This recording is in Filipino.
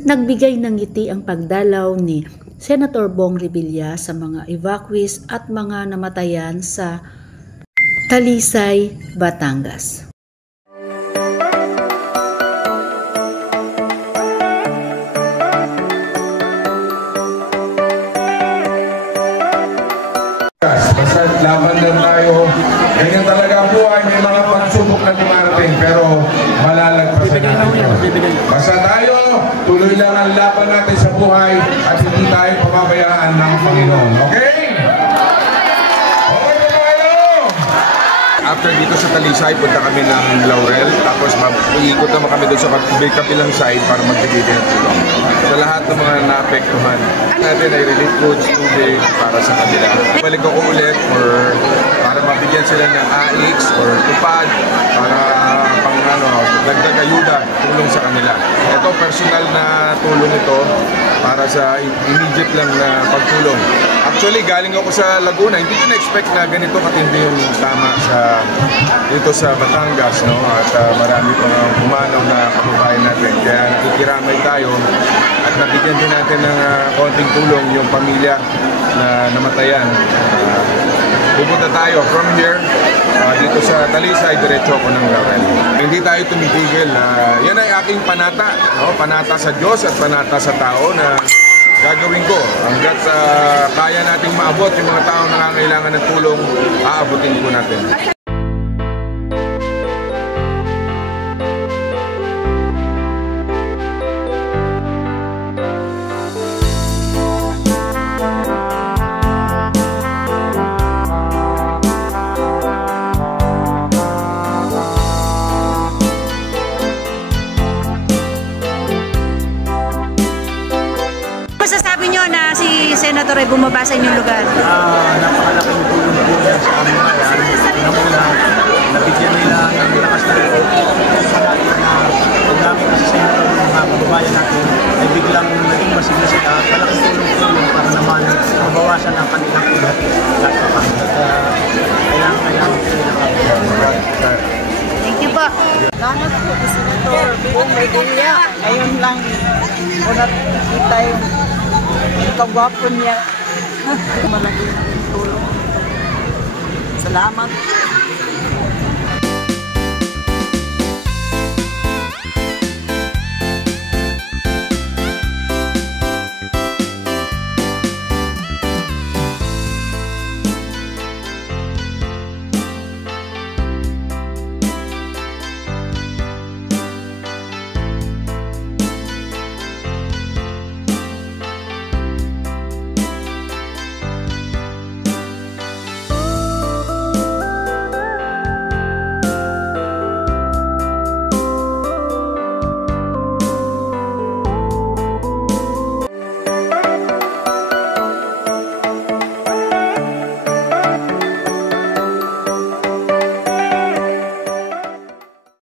Nagbigay ng ngiti ang pagdalaw ni Senator Bong Revilla sa mga evacuees at mga namatayan sa Talisay, Batangas. Basta laban lang tayo. Ganyan talaga ang buhay. May mga pagsubok na dumarating pero malalagpasan natin. Basta tayo, tuloy lang ang laban natin sa buhay at hindi tayo pababayaan ng Panginoon. Okay? Okay na tayo! After dito sa Talisay, punta kami ng Laurel. Tapos mag-iikot naman kami doon sa kabilang side para magbigay ng tulong. Sa lahat ng mga naapektuhan natin ay relief goods, tubig para sa kanila. Balik ako ulit para mabigyan sila ng AX or tupad para dagdag ayuda, tulong sa kanila. Ito, personal na tulong ito para sa immediate lang na pagtulong. Actually, galing ako sa Laguna. Hindi ko na-expect na ganito katindi yung tama dito sa Batangas. No? At marami pang umanaw na kababayan natin. Kaya nakikiramay tayo at nabigyan din natin ng konting tulong yung pamilya na namatayan. Pupunta tayo from here dito sa Talisay, diretso ako ng Laurel. Hindi tayo tumitigil. Yan ay aking panata. No? Panata sa Diyos at panata sa tao na gagawin ko. Hanggat kaya nating maabot yung mga tao na nangangailangan ng tulong, aabutin po natin. Masasabi nyo na si Senator ay bumaba sa inyong lugar? Napakalaking tulong po niya sa aming bayan. Una, nabigyan nila ng lakas na ito. Pag namin kasi Senator ng mga kababayan natin ay biglang naging masigla sila. Malaking tulong po yun para naman mabawasan ang kanilang ulat at kailangan Thank you po. Salamat po si Senator Bong Revilla. Ngayon lang ko nakikita yung kagwapo niya. Malaki na tulong. Salamat.